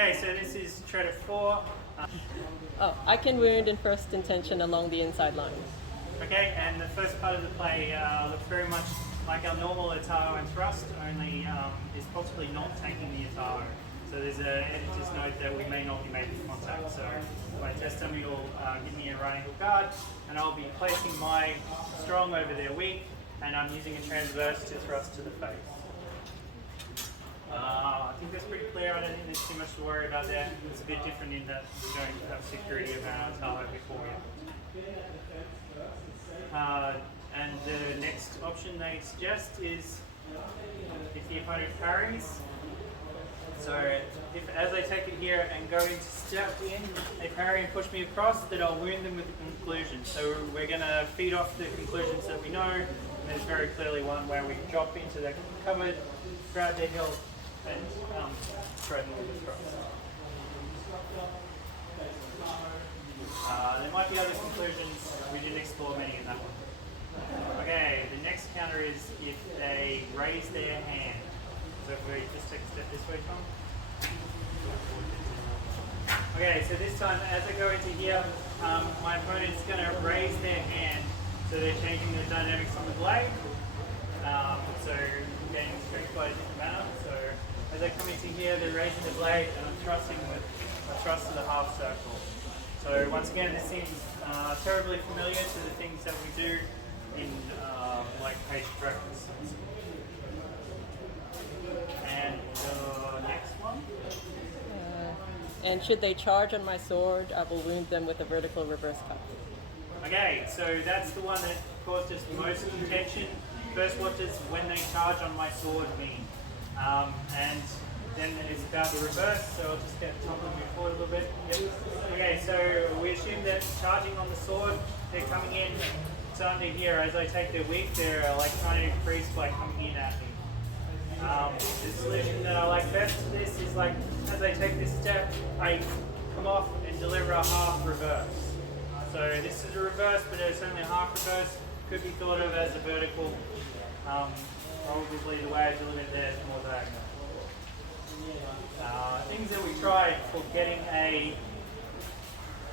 Okay, so this is Treta 4. I can wound in first intention along the inside line. Okay, and the first part of the play looks very much like our normal Ataro and thrust, only is possibly not taking the Ataro. So there's an editor's note that we may not be making contact. So my test dummy will give me a right angle guard, and I'll be placing my strong over their weak, and I'm using a transverse to thrust to the face. I think that's pretty clear. I don't think there's too much to worry about there. It's a bit different in that we don't have security of our Ataro before yet. And the next option they suggest is if the opponent parries. So if as I take it here and go into step in, they parry and push me across, then I'll wound them with the conclusion. So we're going to feed off the conclusions that we know. And there's very clearly one where we drop into the cupboard, grab their hilt, and throw them with the thrust. There might be other conclusions. We didn't explore many in that one. Okay, the next counter is if they raise their hand. So if we just take a step this way, Tom. Okay, so this time as I go into here, my opponent's going to raise their hand. So they're changing the dynamics on the blade. So getting strength by a different manner. So as I come into here, they're raising the blade and I'm thrusting with a thrust to the half circle. So once again, this seems terribly familiar to the things that we do in like page practice. And the next one. And should they charge on my sword, I will wound them with a vertical reverse cut. Okay, so that's the one that caused us most contention. First, what does when they charge on my sword mean? And then it's about the reverse, so I'll just get Tom to move forward a little bit. Yep. Okay, so we assume that charging on the sword, they're coming in. So under here, as I take their weak, they're like trying to increase by coming in at me. The solution that I like best to this is like, as I take this step, I come off and deliver a half reverse. So this is a reverse, but it's only a half reverse. Could be thought of as a vertical. Probably the way I deliver it there is more diagonal. Things that we tried for getting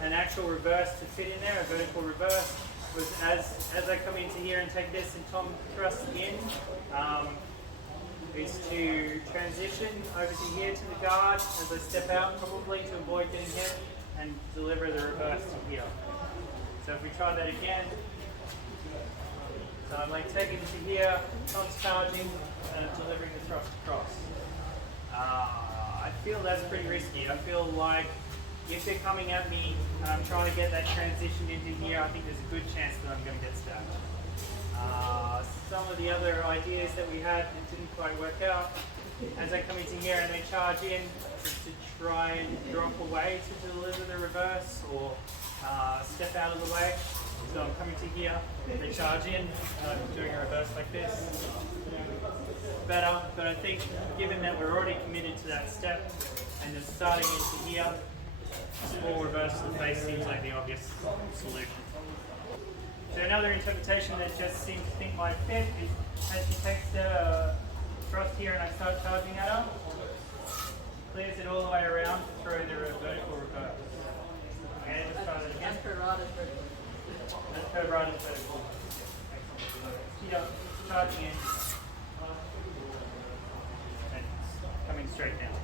an actual reverse to fit in there, a vertical reverse, was as I come into here and take this and Tom thrusts in, is to transition over to here to the guard as I step out, probably to avoid getting hit, and deliver the reverse to here. So if we try that again, so I'm like taking it to here, Tom's charging, and I'm delivering the thrust across. I feel that's pretty risky. I feel like if they're coming at me and I'm trying to get that transition into here, I think there's a good chance that I'm going to get stabbed. Some of the other ideas that we had that didn't quite work out, as I come into here and they charge in, is to try and drop away to deliver the reverse or step out of the way. So I'm coming to here, they charge in, and I'm doing a reverse like this. Better, but I think given that we're already committed to that step and just starting into here, small reverse to the face seems like the obvious solution. So another interpretation that just seems to think might fit is as she takes the thrust here and I start charging at her, clears it all the way around to throw the vertical reverse. Okay, let's try that again. As per rod is vertical. As per rod is vertical. Here, charging in. And coming straight down.